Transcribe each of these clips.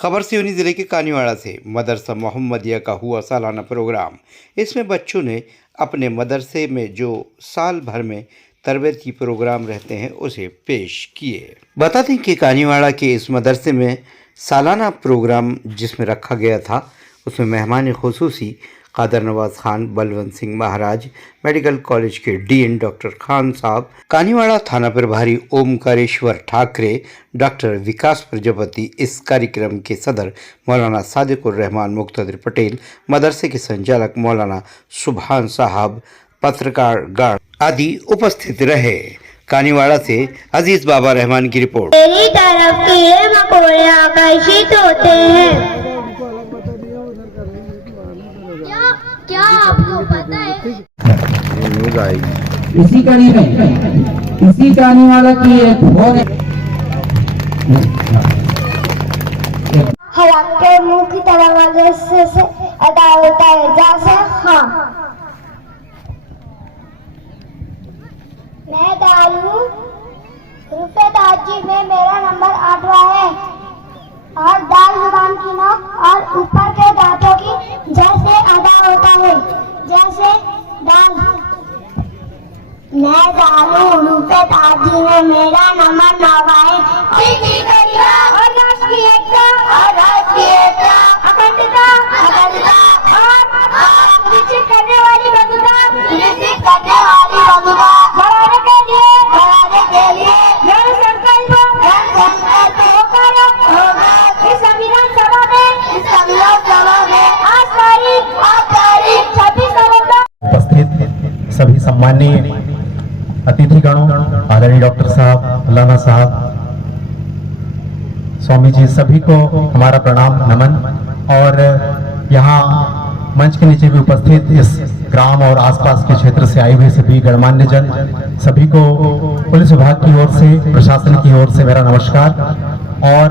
खबर सिवनी ज़िले के कानीवाड़ा से मदरसा मोहम्मदिया का हुआ सालाना प्रोग्राम। इसमें बच्चों ने अपने मदरसे में जो साल भर में तरबियती प्रोग्राम रहते हैं उसे पेश किए। बता दें कि कानीवाड़ा के इस मदरसे में सालाना प्रोग्राम जिसमें रखा गया था उसमें मेहमान खुसूसी कादर नवाज खान, बलवंत सिंह महाराज, मेडिकल कॉलेज के डीन डॉक्टर खान साहब, कानीवाड़ा थाना प्रभारी ओमकारेश्वर ठाकरे, डॉक्टर विकास प्रजापति, इस कार्यक्रम के सदर मौलाना सादिकुर रहमान मुक्तदिर पटेल, मदरसे के संचालक मौलाना सुभान साहब, पत्रकार गण आदि उपस्थित रहे। कानीवाड़ा से अजीज बाबा रहमान की रिपोर्ट। मेरी तरफ कीड़े मकोड़े आकर्षित होते हैं। क्या आपको पता है? न्यूज़ आएगी। इसी कड़ी में इसी कानीवाड़ा की एक और हलक के मुंह की तरफ मदरसे से अदा होता है जैसे हाँ। मैं दारू रुपए ताजी में मेरा नंबर 8वां है और दाल जुबान की नोक और ऊपर के दांतों की जैसे अदा होता है जैसे दाल। मैं दारू रुपए ताजी में मेरा नंबर 9वां है और राष्ट्रीयता अखंडता और निश्चित करने वाली बंधुता बढ़ाने के लिए मेरा संकल्प इस संविधान सभा में आज तारीख 26 नवंबर उपस्थित सभी सम्माननीय अतिथिगणों, आदरणीय डॉक्टर साहब, मौलाना साहब, स्वामी जी, सभी को हमारा प्रणाम नमन। और यहाँ मंच के नीचे भी उपस्थित इस ग्राम और आसपास के क्षेत्र से आए हुए सभी गणमान्य जन, सभी को पुलिस विभाग की ओर से, प्रशासन की ओर से मेरा नमस्कार। और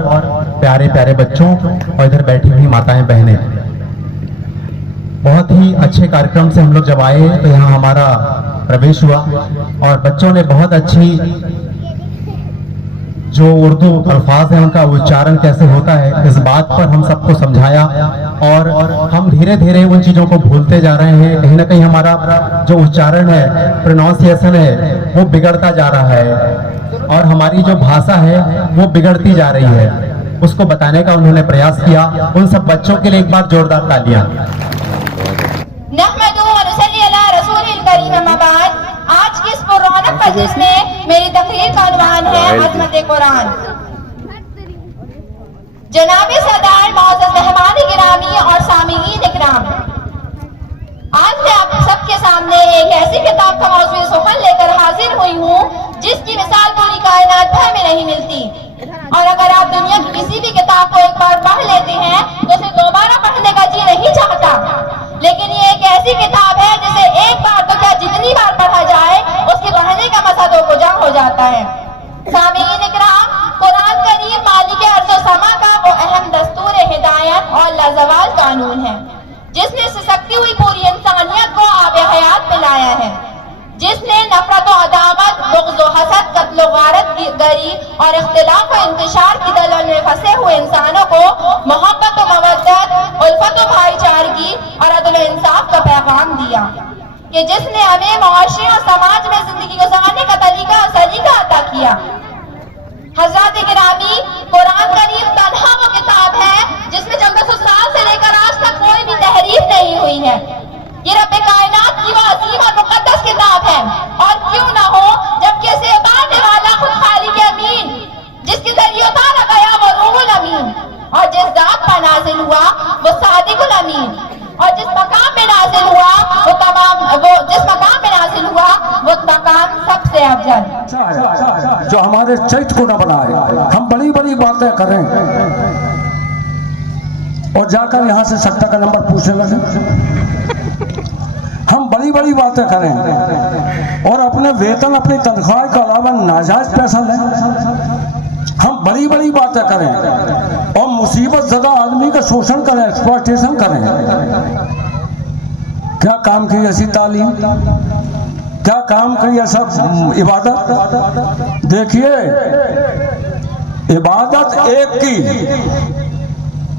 प्यारे प्यारे बच्चों और इधर बैठी हुई माताएं बहनें, बहुत ही अच्छे कार्यक्रम से हम लोग जब आए तो यहाँ हमारा प्रवेश हुआ और बच्चों ने बहुत अच्छी जो उर्दू अल्फाज है उनका उच्चारण कैसे होता है इस बात पर हम सबको समझाया। और हम धीरे धीरे उन चीजों को भूलते जा रहे हैं। कहीं ना कहीं हमारा जो उच्चारण है, प्रोनाउंसिएशन है, वो बिगड़ता जा रहा है और हमारी जो भाषा है वो बिगड़ती जा रही है। उसको बताने का उन्होंने प्रयास किया। उन सब बच्चों के लिए एक बार जोरदार तालियां। आज की इस पुरौनक मजलिस में मेरी तकरीर का उन्वान है अज़मत कुरान। जनाब सदार मौजूद मेहमान गिरामी और सामीईन इकराम, आज मैं आप सबके सामने एक ऐसी किताब का मौजूद सुखन लेकर हाजिर हुई हूँ जिसकी मिसाल पूरी कायनात भर में नहीं मिलती। और अगर आप दुनिया की किसी भी किताब को एक बार पढ़ लेते हैं तो उसे दोबारा पढ़ने का जी नहीं चाहता। लेकिन ये एक ऐसी किताब है जिसे एक बार तो क्या जितनी बार पढ़ा जाए उसके पढ़ने का मजा दो गुजा हो जाता है। सामीईन इकराम, कुरान करीम मालिक अर्ज़ व समा का वो अहम दस्तूर हिदायत और लाजवाल कानून है जिसने सिसकती हुई पूरी इंसानियत को आब हयात में लाया है, जिसने नफरत और अदावत, बुग़्ज़ और हसद, कत्ल और गारत गरी और इख्तिलाफ और इंतशार की दलदल में फंसे हुए इंसानों को मोहब्बत और मवद्दत, उल्फत और भाईचारगी और अदल और इंसाफ का पैगाम दिया कि जिसने हमें मुआशरे और समाज में जिंदगी गुजारने का सलीका अता किया। हज़रात गिरामी, कुरान करीम तन्हा वो किताब है जिसमें 1400 साल से लेकर आज तक कोई भी तहरीफ नहीं हुई है। ये रब कायनात की वो अजीम और मुक़द्दस किताब है और क्यों ना हो जबकि इसे उतारने वाला खुद खालिक अमीन, जिसके जरिए उतारा गया वो रूहुल अमीन, और जिस जात पर नाजिल हुआ वो सादिकुल अमीन, और जिस मकाम में नाजिल हुआ वो मकाम सबसे अफजल। जो हमारे चरित्र को न बनाए, हम बड़ी बड़ी बातें करें और जाकर यहाँ से सत्ता का नंबर पूछने लगे। हम बड़ी बड़ी बातें करें और अपने वेतन, अपनी तनख्वाह के अलावा नाजायज पैसा लें। हम बड़ी बड़ी बातें करें और मुसीबत ज़दा आदमी का शोषण करें, एक्सप्लॉयटेशन करें। क्या काम की ऐसी तालीम, क्या काम की ऐसा इबादत। देखिए, इबादत एक की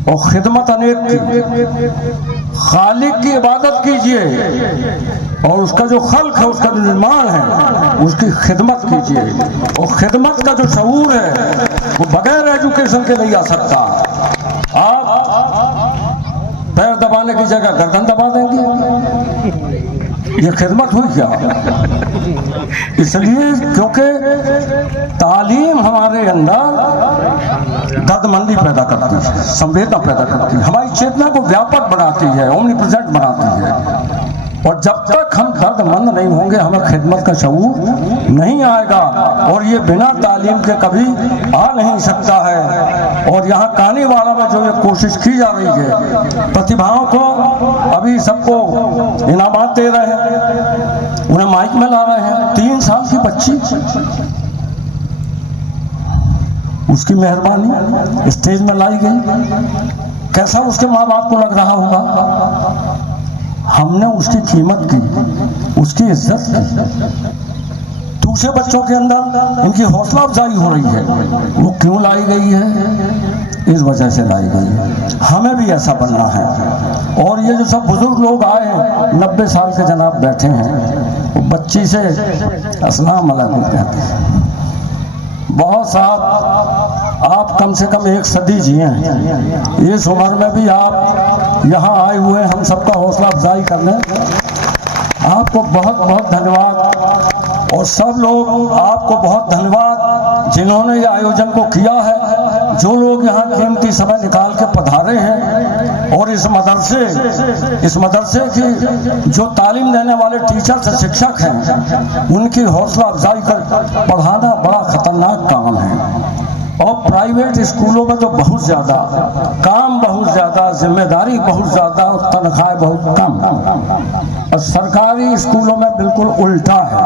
और खिदमत अनेक की। खालिक की इबादत कीजिए और उसका जो खल्क है, उसका जो निर्माण है, उसकी खिदमत कीजिए। और खिदमत का जो शऊर है वो बगैर एजुकेशन के नहीं आ सकता। आप पैर दबाने की जगह गर्दन दबा देंगे, ये खिदमत हुई क्या? इसलिए क्योंकि तालीम हमारे अंदर दर्दमंदी पैदा करती है, संवेदना पैदा करती है, हमारी चेतना को व्यापक बनाती है, ओमनी प्रेजेंट बनाती है। और जब तक हम दर्दमंद नहीं होंगे, हमें खिदमत का शऊर नहीं आएगा। और ये बिना तालीम के कभी आ नहीं सकता है। और यहाँ कानीवाड़ा में जो ये कोशिश की जा रही है, प्रतिभाओं को अभी सबको इनामात दे रहे हैं, उन्हें माइक में ला रहे हैं। 3 साल की बच्ची, उसकी मेहरबानी स्टेज में लाई गई। कैसा उसके माँ बाप को लग रहा होगा? हमने उसकी कीमत की, उसकी इज्जत की। दूसरे बच्चों के अंदर इनकी हौसला अफजाई हो रही है। वो क्यों लाई गई है? इस वजह से लाई गई है। हमें भी ऐसा बनना है। और ये जो सब बुजुर्ग लोग आए हैं, 90 साल के जनाब बैठे हैं, वो बच्ची से अस्सलाम वालेकुम कहते हैं। बहुत साहब, आप कम से कम 1 सदी जिए हैं, इस उम्र में भी आप यहाँ आए हुए हम सबका हौसला अफजाई करने। आपको बहुत बहुत धन्यवाद। और सब लोग आपको बहुत धन्यवाद जिन्होंने ये आयोजन को किया है, जो लोग यहाँ कीमती समय निकाल के पधारे हैं। और इस मदरसे की जो तालीम देने वाले टीचर्स और शिक्षक हैं, उनकी हौसला अफजाई कर पढ़ाना बड़ा खतरनाक काम है। और प्राइवेट स्कूलों में तो बहुत ज़्यादा काम, बहुत ज़्यादा जिम्मेदारी, बहुत ज़्यादा और तनख्वाहें बहुत कम। और सरकारी स्कूलों में बिल्कुल उल्टा है।